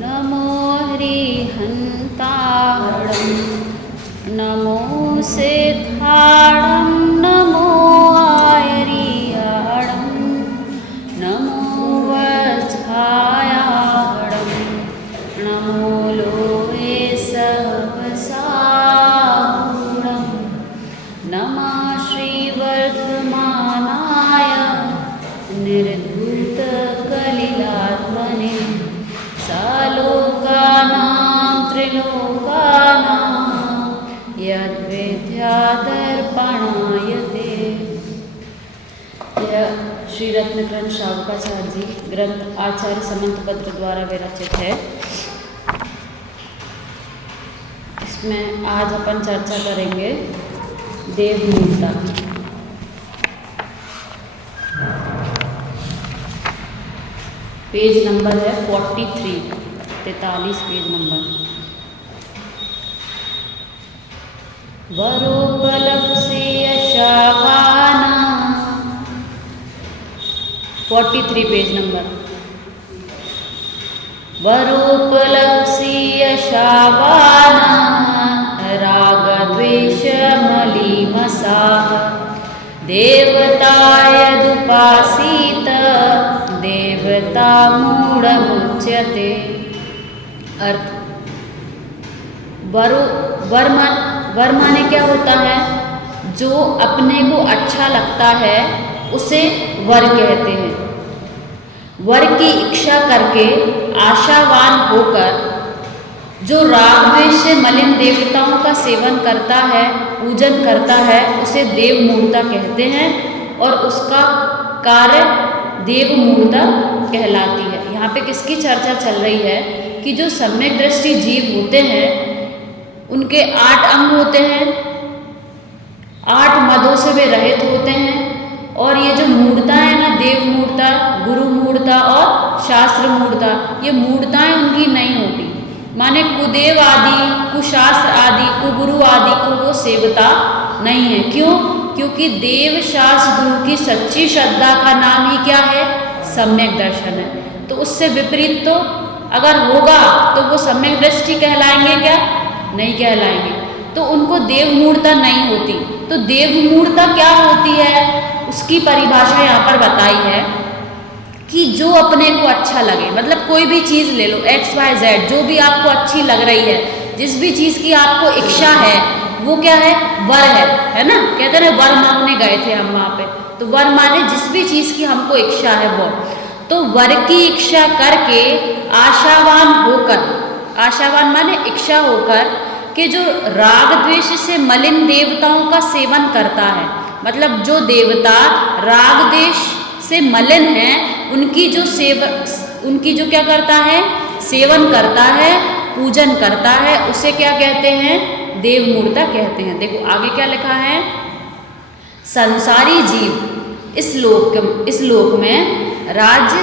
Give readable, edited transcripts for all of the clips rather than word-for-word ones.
नमो हरिहन्ताणं नमो सिद्धाणं नमो आयर्याणं नमो वज्रायाणं नमो लोहे सहस्राणं नमः श्रीवर्धमानाय निर्धूतकलिलात्मने सालोकानां त्रिलोकानां यद्विद्यादर्पणायते। यह श्री रत्नग्रंथ शावकाचार्य जी ग्रंथ आचार्य समंतपत्र द्वारा विरचित है। इसमें आज अपन चर्चा करेंगे देवमूर्ता की। पेज नंबर है 43, 43 पेज नंबर। वरोपलप्स्य शावाना 43 पेज नंबर। वरोपलप्स्य शावाना रागद्वेषमलीमसाः देवता यदुपासीत देवता मूढ़मुच्यते। अर्थ, वर माने क्या होता है? जो अपने को अच्छा लगता है उसे वर कहते हैं। वर की इच्छा करके आशावान होकर जो राग द्वेष से मलिन देवताओं का सेवन करता है, पूजन करता है, उसे देवमूर्ता कहते हैं और उसका कार्य देवमूर्ता कहलाती है। यहाँ पे किसकी चर्चा चल रही है कि जो सम्यक दृष्टि जीव होते हैं उनके 8 अंग होते हैं, 8 मदों से वे रहित होते हैं। और ये जो मूर्ता है ना, देवमूर्ता, गुरु मूर्ता और शास्त्र मूर्ता, ये मूर्ताएं उनकी नहीं होती। माने कुदेव आदि, कुशास्त्र आदि, कुगुरु आदि को वो सेवता नहीं है। क्यों? क्योंकि देव शास्त्र गुरु की सच्ची श्रद्धा का नाम ही क्या है? सम्यक दर्शन है। तो उससे विपरीत तो अगर होगा तो वो सम्यक दृष्टि कहलाएंगे क्या? नहीं कहलाएंगे। तो उनको देवमूर्ता नहीं होती। तो देवमूर्ता क्या होती है उसकी परिभाषा यहाँ पर बताई है कि जो अपने को अच्छा लगे, मतलब कोई भी चीज़ ले लो, XYZ, जो भी आपको अच्छी लग रही है, जिस भी चीज़ की आपको इच्छा है, वो क्या है? वर है ना। कहते हैं वर मांगने गए थे हम वहाँ पे, तो वर माने जिस भी चीज़ की हमको इच्छा है वो। तो वर की इच्छा करके आशावान होकर, आशावान माने इच्छा होकर कि जो राग द्वेष से मलिन देवताओं का सेवन करता है, मतलब जो देवता राग द्वेष से मलिन हैं उनकी जो क्या करता है? सेवन करता है, पूजन करता है, उसे क्या कहते हैं? देवमूर्ता कहते हैं। देखो आगे क्या लिखा है। संसारी जीव इस लोक में राज्य,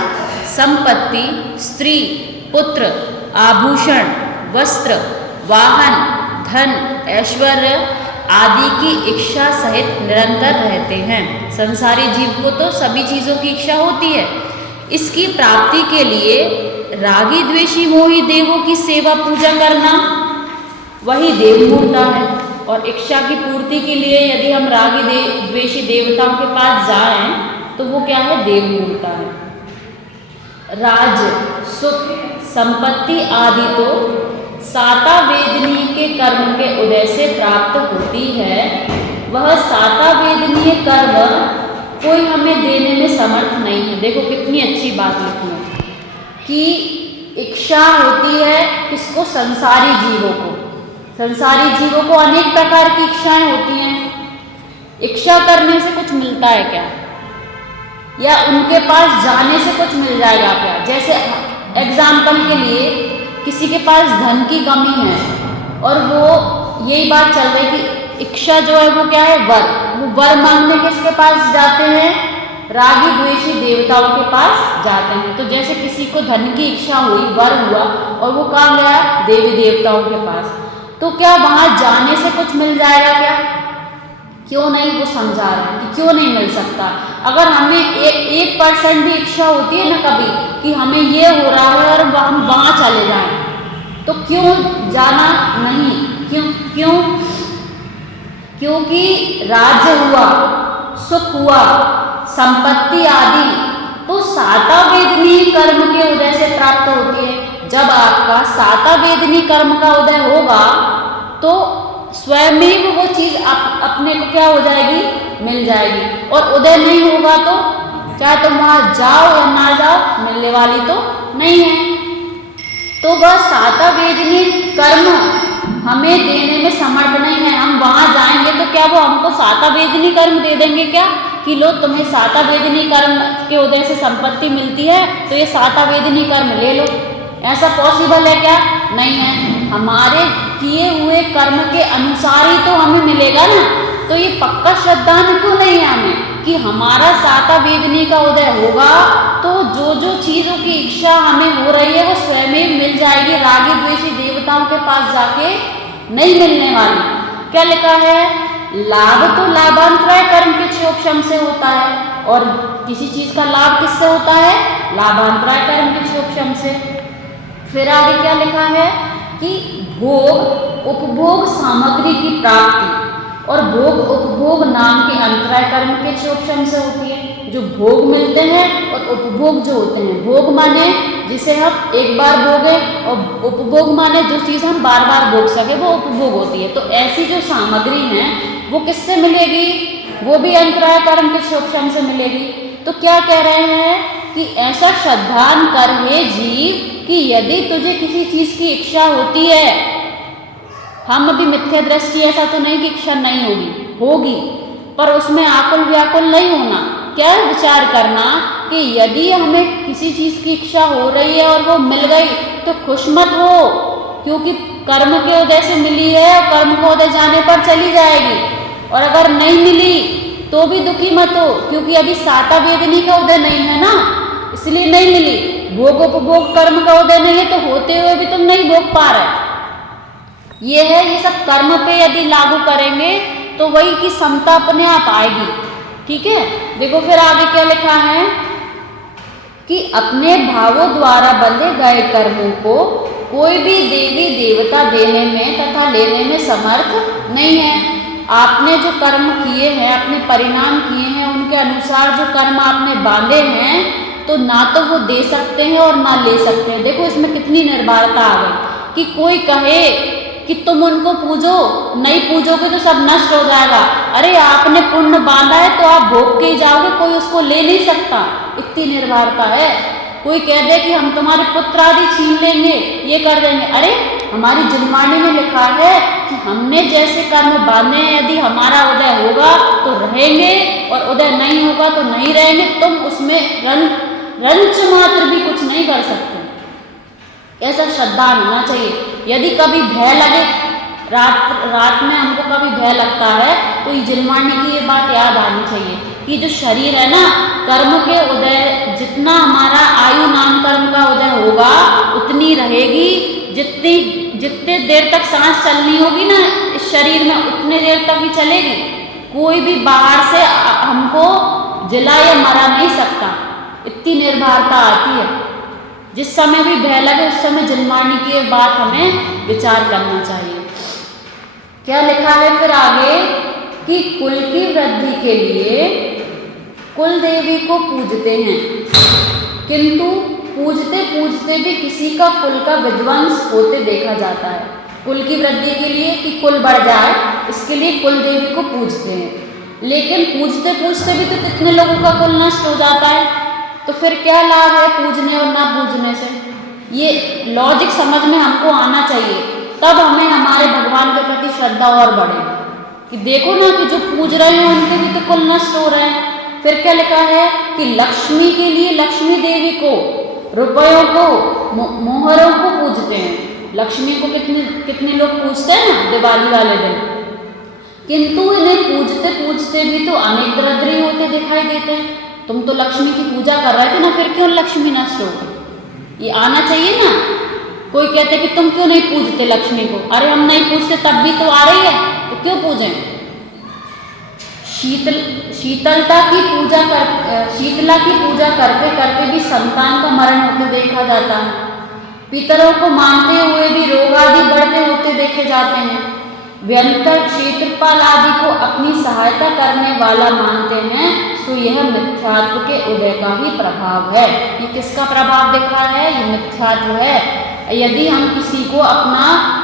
संपत्ति, स्त्री, पुत्र, आभूषण, वस्त्र, वाहन, धन, ऐश्वर्य आदि की इच्छा सहित निरंतर रहते हैं। संसारी जीव को तो सभी चीज़ों की इच्छा होती है। इसकी प्राप्ति के लिए रागी द्वेषी मोही देवों की सेवा पूजा करना वही देवमूर्ता है। और इच्छा की पूर्ति के लिए यदि हम रागी द्वेषी देवताओं के पास जाएं तो वो क्या है? देवमूर्ता है। राज्य, सुख, संपत्ति आदि तो साता वेदनीय के कर्म के उदय से प्राप्त होती है। वह साता वेदनीय कर्म कोई हमें देने में समर्थ नहीं है। देखो कितनी अच्छी बात लिखी है कि इच्छा होती है किसको? संसारी जीवों को। संसारी जीवों को अनेक प्रकार की इच्छाएं होती हैं। इच्छा करने से कुछ मिलता है क्या? या उनके पास जाने से कुछ मिल जाएगा क्या? जैसे एग्जाम्पल के लिए किसी के पास धन की कमी है और वो यही बात चल रही कि इच्छा जो है वो क्या है? वर। वो वर मांगने किसके पास जाते हैं? रागी द्वेषी देवताओं के पास जाते हैं। तो जैसे किसी को धन की इच्छा हुई, वर हुआ और वो कहाँ गया? देवी देवताओं के पास। तो क्या वहाँ जाने से कुछ मिल जाएगा क्या? क्यों नहीं वो समझा रहे हैं कि क्यों नहीं मिल सकता। अगर हमें 1% भी इच्छा होती है ना कभी कि हमें ये हो रहा है और हम वहाँ चले जाएं, तो क्यों जाना नहीं? क्यों? क्योंकि राज्य हुआ, सुख हुआ, संपत्ति आदि तो साता वेदनी कर्म के उदय से प्राप्त होती है। जब आपका साता वेदनी कर्म का उदय होगा तो स्वयं वो चीज अपने को क्या हो जाएगी, मिल जाएगी। और उदय नहीं होगा तो चाहे तुम वहां जाओ या ना जाओ, मिलने वाली तो नहीं है। तो वह साता वेदनी कर्म हमें देने में समर्थ नहीं है। हम वहां जाएंगे तो क्या वो हमको साता वेदनी कर्म दे देंगे क्या कि लो तुम्हें साता वेदनी कर्म के उदय से संपत्ति मिलती है तो ये साता वेदनी कर्म ले लो? ऐसा पॉसिबल है क्या? नहीं है। हमारे किए हुए कर्म के अनुसार ही तो हमें मिलेगा ना। तो ये पक्का श्रद्धांत क्यों नहीं है हमें कि हमारा साता वेदनी का उदय होगा तो जो जो चीजों की इच्छा हमें हो रही है वो स्वयं ही मिल जाएगी। रागी द्वेषी देवताओं के पास जाके नहीं मिलने वाली। क्या लिखा है? लाभ तो लाभांतराय कर्म के क्षोभशम से होता है। और किसी चीज का लाभ किससे होता है? लाभांतराय कर्म के क्षोभशम से। फिर आगे क्या लिखा है कि भोग उपभोग सामग्री की प्राप्ति और भोग उपभोग नाम के अंतराय कर्म के क्षोभशम से होती है। जो भोग मिलते हैं और उपभोग जो होते हैं, भोग माने जिसे हम एक बार भोगे और उपभोग माने जो चीज़ हम बार बार भोग सके, वो उपभोग होती है। तो ऐसी जो सामग्री है वो किससे मिलेगी? वो भी अंतराय कर्म के क्षोभशम से मिलेगी। तो क्या कह रहे हैं कि ऐसा श्रद्धान कर हे जीव कि यदि तुझे किसी चीज की इच्छा होती है, हम अभी मिथ्या दृष्टि ऐसा तो नहीं कि इच्छा नहीं होगी, पर उसमें आकुल व्याकुल नहीं होना। क्या विचार करना कि यदि हमें किसी चीज की इच्छा हो रही है और वो मिल गई तो खुश मत हो, क्योंकि कर्म के उदय से मिली है और कर्म को उदय जाने पर चली जाएगी। और अगर नहीं मिली तो भी दुखी मत हो, क्योंकि अभी साता वेदनी का उदय नहीं है ना, इसलिए नहीं मिली। भोग उपभोग कर्म का उदय नहीं है तो होते हुए भी तुम नहीं भोग पा रहे। ये है, ये सब कर्म पे यदि लागू करेंगे तो वही की समता अपने आप आएगी। ठीक है, देखो फिर आगे क्या लिखा है कि अपने भावों द्वारा बंधे गए कर्मों को कोई भी देवी देवता देने में तथा लेने में समर्थ नहीं है। आपने जो कर्म किए हैं, अपने परिणाम किए हैं, उनके अनुसार जो कर्म आपने बांधे हैं तो ना तो वो दे सकते हैं और ना ले सकते हैं। देखो इसमें कितनी निर्भरता आ गई कि कोई कहे कि तुम उनको पूजो, नहीं पूजोगे तो सब नष्ट हो जाएगा। अरे आपने पुण्य बांधा है तो आप भोग के ही जाओगे, कोई उसको ले नहीं सकता। इतनी निर्भरता है। कोई कह दे कि हम तुम्हारे पुत्र आदि छीन लेंगे, ये कर देंगे। अरे हमारी जिनवाणी में लिखा है कि हमने जैसे कर्म बांधे हैं, यदि हमारा उदय होगा तो रहेंगे और उदय नहीं होगा तो नहीं रहेंगे। तुम उसमें रंच मात्र भी कुछ नहीं कर सकते। ऐसा श्रद्धा होना चाहिए। यदि कभी भय लगे, रात में हमको कभी भय लगता है तो ये जिनवाणी की ये बात याद आनी चाहिए कि जो शरीर है ना, कर्म के उदय, जितना हमारा आयु नाम कर्म का उदय होगा उतनी रहेगी। जितने देर तक सांस चलनी होगी ना इस शरीर में, उतने देर तक ही चलेगी। कोई भी बाहर से हमको जिला या मरा नहीं सकता। इतनी निर्भरता आती है। जिस समय भी भय लगे उस समय जिनवाणी की एक बात हमें विचार करना चाहिए। क्या लिखा है फिर आगे कि कुल की वृद्धि के लिए कुल देवी को पूजते हैं, किंतु पूजते पूजते भी किसी का कुल का विध्वंस होते देखा जाता है। कुल की वृद्धि के लिए कि कुल बढ़ जाए, इसके लिए कुल देवी को पूजते हैं, लेकिन पूजते पूजते भी तो कितने लोगों का कुल नष्ट हो जाता है। तो फिर क्या लाभ है पूजने और ना पूजने से? ये लॉजिक समझ में हमको आना चाहिए, तब हमें हमारे भगवान के प्रति श्रद्धा और बढ़े कि देखो ना कि जो पूज रहे हैं उनके भी तो कुल नष्ट हो रहे हैं। फिर क्या लिखा है कि लक्ष्मी के लिए लक्ष्मी देवी को, रुपयों को, मोहरों को पूजते हैं। लक्ष्मी को कितने लोग पूजते हैं ना दिवाली वाले दिन, किंतु इन्हें पूजते पूजते भी तो अनेक दरिद्री होते दिखाई देते हैं। तुम तो लक्ष्मी की पूजा कर रहे थे ना, फिर क्यों लक्ष्मी नष्ट हो गई? ये आना चाहिए ना। कोई कहते कि तुम क्यों नहीं पूजते लक्ष्मी को? अरे हम नहीं पूजते तब भी तो आ रही है, तो क्यों पूजें? शीतला की पूजा करते करते भी संतान का मरण होते देखा जाता है। पितरों को मानते हुए भी रोग आदि बढ़ते होते देखे जाते हैं। व्यंतर क्षेत्रपाल आदि को अपनी सहायता करने वाला मानते हैं, सो यह मिथ्यात्व के उदय का ही प्रभाव है। ये किसका प्रभाव दिखा है? ये मिथ्यात्व है। यदि हम किसी को अपना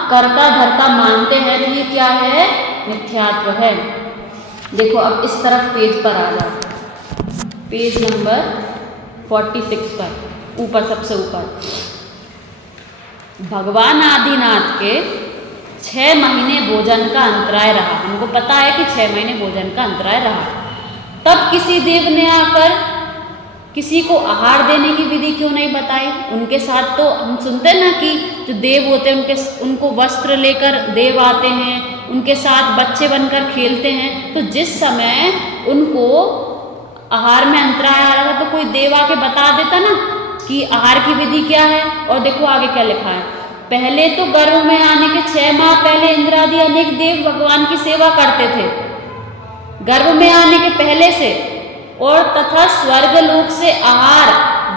कर्ता धर्ता मानते हैं तो ये क्या है? मिथ्यात्व है। देखो अब इस तरफ पेज पर आ जाओ, पेज नंबर 46 पर, ऊपर सबसे ऊपर। भगवान आदिनाथ के 6 महीने भोजन का अंतराय रहा। हमको पता है कि 6 महीने भोजन का अंतराय रहा। तब किसी देव ने आकर किसी को आहार देने की विधि क्यों नहीं बताई? उनके साथ तो हम सुनते हैं ना कि जो देव होते हैं उनको वस्त्र लेकर देव आते हैं, उनके साथ बच्चे बनकर खेलते हैं। तो जिस समय उनको आहार में अंतराय आ रहा था तो कोई देव आके बता देता ना कि आहार की विधि क्या है। और देखो आगे क्या लिखा है। पहले तो गर्भ में आने के 6 माह पहले इंद्र आदि अनेक देव भगवान की सेवा करते थे, गर्भ में आने के पहले से, और तथा स्वर्ग लोक से आहार,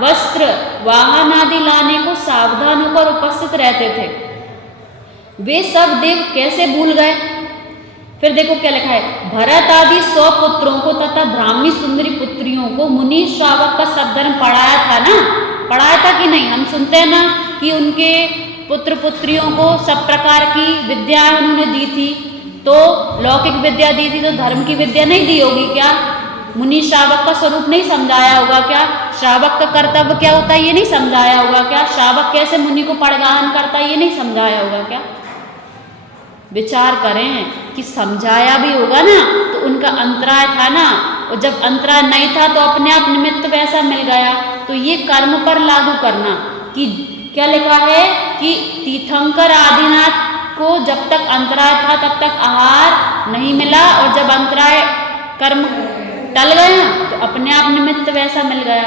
वस्त्र, वाहन आदि लाने को सावधान होकर उपस्थित रहते थे। वे सब देव कैसे भूल गए? फिर देखो क्या लिखा है। भरत आदि 100 पुत्रों को तथा ब्राह्मी सुंदरी पुत्रियों को मुनि श्रावक का सब धर्म पढ़ाया था ना? पढ़ाया था कि नहीं? हम सुनते हैं ना कि उनके पुत्र पुत्रियों को सब प्रकार की विद्या उन्होंने दी थी। तो लौकिक विद्या दी थी तो धर्म की विद्या नहीं दी होगी क्या? मुनि श्रावक का स्वरूप नहीं समझाया होगा क्या? श्रावक का कर्तव्य क्या होता है ये नहीं समझाया होगा क्या? श्रावक कैसे मुनि को पढ़गाहन करता है ये नहीं समझाया होगा क्या? विचार करें कि समझाया भी होगा ना तो उनका अंतराय था ना, और जब अंतराय नहीं था तो अपने आप निमित्त वैसा मिल गया। तो ये कर्म पर लागू करना कि क्या लिखा है कि तीर्थंकर आदिनाथ को जब तक अंतराय था तब तक आहार नहीं मिला, और जब अंतराय कर्म टल गया तो अपने आप निमित्त वैसा मिल गया।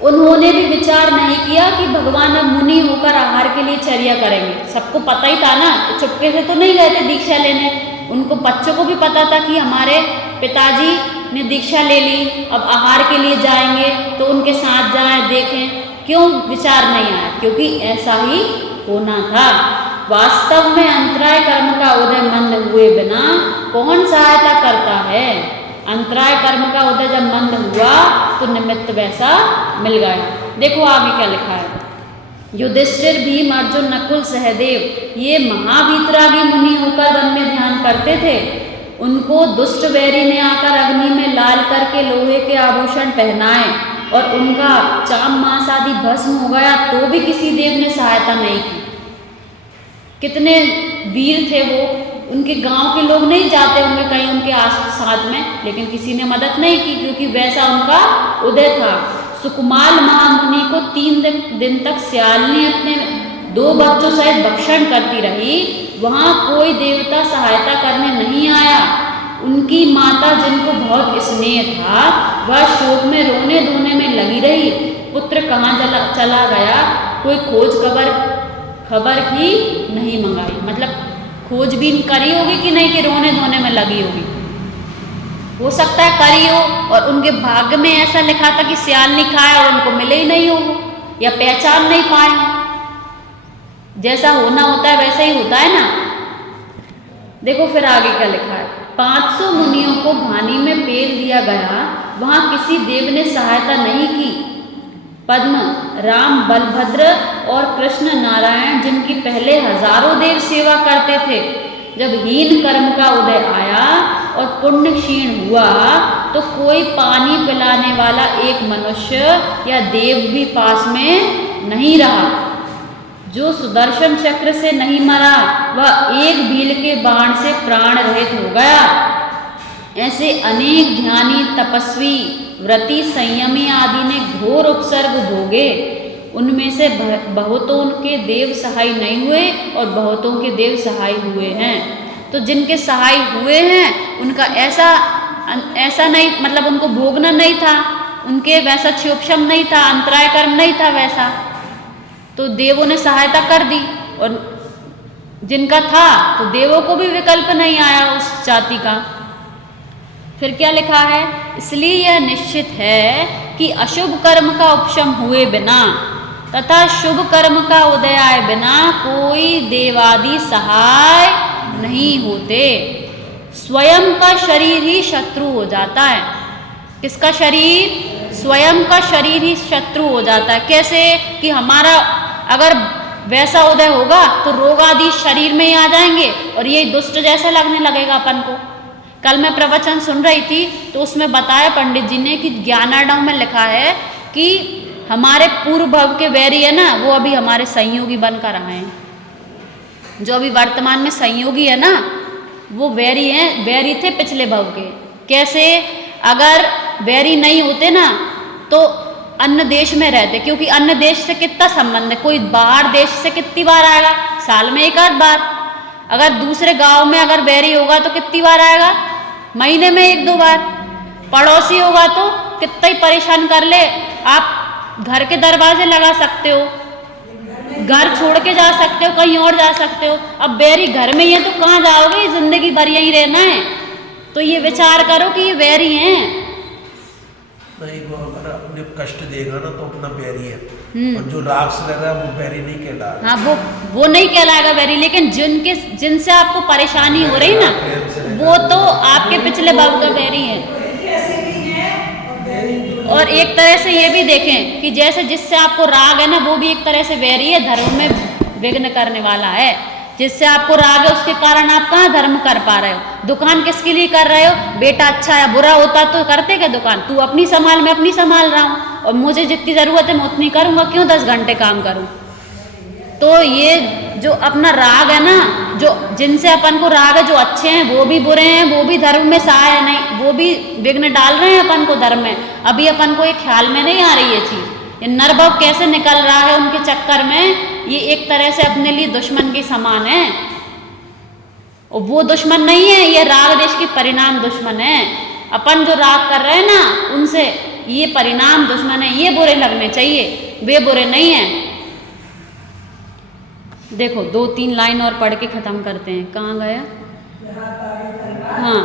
उन्होंने भी विचार नहीं किया कि भगवान अब मुनि होकर आहार के लिए चर्या करेंगे। सबको पता ही था ना, चुपके से तो नहीं गए थे दीक्षा लेने। उनको बच्चों को भी पता था कि हमारे पिताजी ने दीक्षा ले ली, अब आहार के लिए जाएंगे तो उनके साथ जाएं देखें। क्यों विचार नहीं आया? क्योंकि ऐसा ही होना था। वास्तव में अंतराय कर्म का उदय मंद हुए बिना कौन सहायता करता है? अंतराय कर्म का उदय जब मंद हुआ तो निमित्त वैसा मिल गया। देखो आगे क्या लिखा है। युधिष्ठिर, भीम, अर्जुन, नकुल, सहदेव ये महावीतरागी मुनि होकर वन में ध्यान करते थे। उनको दुष्ट वैरी ने आकर अग्नि में लाल करके लोहे के आभूषण पहनाए और उनका चाम मांस आदि भस्म हो गया, तो भी किसी देव ने सहायता नहीं की। कितने वीर थे वो, उनके गांव के लोग नहीं जाते होंगे कहीं उनके साथ में, लेकिन किसी ने मदद नहीं की क्योंकि वैसा उनका उदय था। सुकुमाल महामुनि को 3 दिन तक सियालनी अपने 2 बच्चों सहित भक्षण करती रही। वहाँ कोई देवता सहायता करने नहीं आया। उनकी माता जिनको बहुत स्नेह था वह शोक में रोने धोने में लगी रही। पुत्र कहाँ चला गया कोई खोज खबर ही नहीं मंगाई। मतलब खोजबीन करी होगी कि नहीं कि रोने धोने में लगी होगी, हो सकता है करी हो और उनके भाग्य में ऐसा लिखा था कि सियालनी खाए और उनको मिले ही नहीं हो या पहचान नहीं पाए। जैसा होना होता है वैसा ही होता है ना। देखो फिर आगे क्या लिखा है। 500 मुनियों को घानी में पेल दिया गया, वहां किसी देव ने सहायता नहीं की। पद्म, राम, बलभद्र और कृष्ण नारायण जिनकी पहले हजारों देव सेवा करते थे, जब हीन कर्म का उदय आया और पुण्य क्षीण हुआ तो कोई पानी पिलाने वाला एक मनुष्य या देव भी पास में नहीं रहा। जो सुदर्शन चक्र से नहीं मरा वह एक भील के बाण से प्राण रहित हो गया। ऐसे अनेक ध्यानी, तपस्वी, व्रती, संयमी आदि ने घोर उपसर्ग भोगे। उनमें से बहुतों के देव सहाय नहीं हुए और बहुतों के देव सहाय हुए हैं। तो जिनके सहाय हुए हैं उनका ऐसा नहीं, मतलब उनको भोगना नहीं था, उनके वैसा क्षोभशम नहीं था, अंतराय कर्म नहीं था वैसा, तो देवों ने सहायता कर दी और जिनका था, तो देवों को भी विकल्प नहीं आया उस जाति का। फिर क्या लिखा है, इसलिए यह निश्चित है कि अशुभ कर्म का उपशम हुए बिना तथा शुभ कर्म का उदय आए बिना कोई देवादि सहाय नहीं होते। स्वयं का शरीर ही शत्रु हो जाता है। किसका शरीर? स्वयं का शरीर ही शत्रु हो जाता है। कैसे? कि हमारा अगर वैसा उदय होगा तो रोग आदि शरीर में ही आ जाएंगे और ये दुष्ट जैसा लगने लगेगा अपन को। कल मैं प्रवचन सुन रही थी तो उसमें बताया पंडित जी ने कि ज्ञानार्णव में लिखा है कि हमारे पूर्व भव के वैरी है ना, वो अभी हमारे संयोगी बनकर आए हैं। जो अभी वर्तमान में संयोगी है ना, वो वैरी हैं, वैरी थे पिछले भव के। कैसे? अगर वैरी नहीं होते ना तो अन्य देश में रहते, क्योंकि अन्य देश से कितना संबंध है, कोई बाहर देश से कितनी बार आएगा? साल में एक आध बार। अगर दूसरे गांव में अगर वैरी होगा तो कितनी बार आएगा? महीने में एक दो बार। पड़ोसी होगा तो कितना ही परेशान कर ले, आप घर के दरवाजे लगा सकते हो, घर छोड़ के जा सकते हो, कहीं और जा सकते हो। अब वैरी घर में ही है तो कहाँ जाओगे? जिंदगी भर यहीं रहना है। तो ये विचार करो कि ये वैरी हैं। नहीं, वो अगर अपने कष्ट देगा ना तो अपना बैरी है, और जो राग से रह रहा है वो बैरी नहीं कहलाएगा। हाँ, वो नहीं कहलाएगा बैरी, लेकिन जिनसे आपको परेशानी हो रही ना, वो तो आपके पिछले भव का बैरी है। और एक तरह से ये भी देखें कि जैसे जिससे आपको राग है ना, वो भी एक तरह से बैरी है, धर्म में विघ्न करने वाला है। जिससे आपको राग है उसके कारण आप कहाँ धर्म कर पा रहे हो? दुकान किसके लिए कर रहे हो? बेटा अच्छा या बुरा होता तो करते क्या दुकान? तू अपनी संभाल, मैं अपनी संभाल रहा हूँ, और मुझे जितनी जरूरत है मैं उतनी करूँगा, क्यों 10 घंटे काम करूँ? तो ये जो अपना राग है ना, जो जिनसे अपन को राग है, जो अच्छे हैं वो भी बुरे हैं, वो भी धर्म में सहाय नहीं, वो भी विघ्न डाल रहे हैं अपन को धर्म में। अभी अपन को ये ख्याल में नहीं आ रही है चीज, ये नरभव कैसे निकल रहा है उनके चक्कर में। ये एक तरह से अपने लिए दुश्मन के समान है, और वो दुश्मन नहीं है, ये राग देश की परिणाम दुश्मन है। अपन जो राग कर रहे हैं ना, उनसे ये परिणाम दुश्मन है, ये बुरे लगने चाहिए, वे बुरे नहीं है। देखो 2-3 लाइन और पढ़ के खत्म करते हैं। कहाँ गया? हाँ,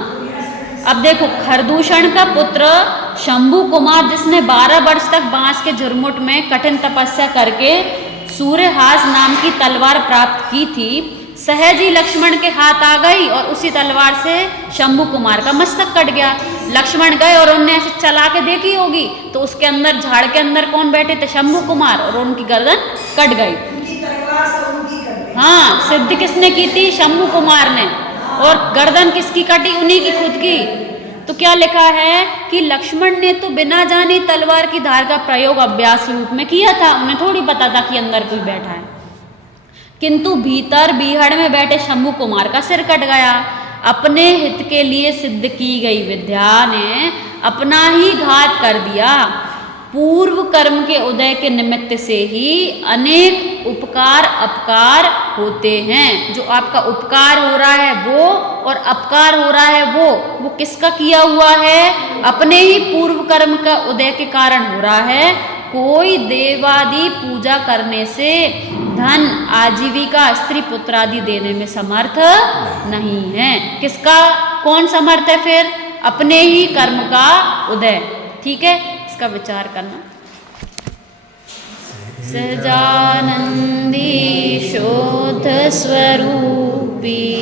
अब देखो, खरदूषण का पुत्र शंभु कुमार, जिसने 12 वर्ष तक बांस के झुरमुट में कठिन तपस्या करके सूर्यहास नाम की तलवार प्राप्त की थी, सहज ही लक्ष्मण के हाथ आ गई और उसी तलवार से शंभु कुमार का मस्तक कट गया। लक्ष्मण गए और उनने ऐसे चला के देखी होगी तो उसके अंदर, झाड़ के अंदर कौन बैठे थे? शंभु कुमार, और उनकी गर्दन कट गई। हाँ, सिद्ध किसने की थी? शंभु कुमार ने। और गर्दन किसकी कटी? उन्हीं की खुद की। तो क्या लिखा है कि लक्ष्मण ने तो बिना जाने तलवार की धार का प्रयोग अभ्यास रूप में किया था, उन्हें थोड़ी पता था कि अंदर कोई बैठा है। किंतु भीतर बीहड़ में बैठे शंभु कुमार का सिर कट गया। अपने हित के लिए सिद्ध की गई विद्या ने अपना ही घात कर दिया। पूर्व कर्म के उदय के निमित्त से ही अनेक उपकार अपकार होते हैं। जो आपका उपकार हो रहा है वो, और अपकार हो रहा है वो किसका किया हुआ है? अपने ही पूर्व कर्म का उदय के कारण हो रहा है। कोई देवादि पूजा करने से धन, आजीविका, स्त्री पुत्र आदि देने में समर्थ नहीं है। किसका? कौन समर्थ है फिर? अपने ही कर्म का उदय। ठीक है, इसका विचार करना। सहजानंदी शोध स्वरूपी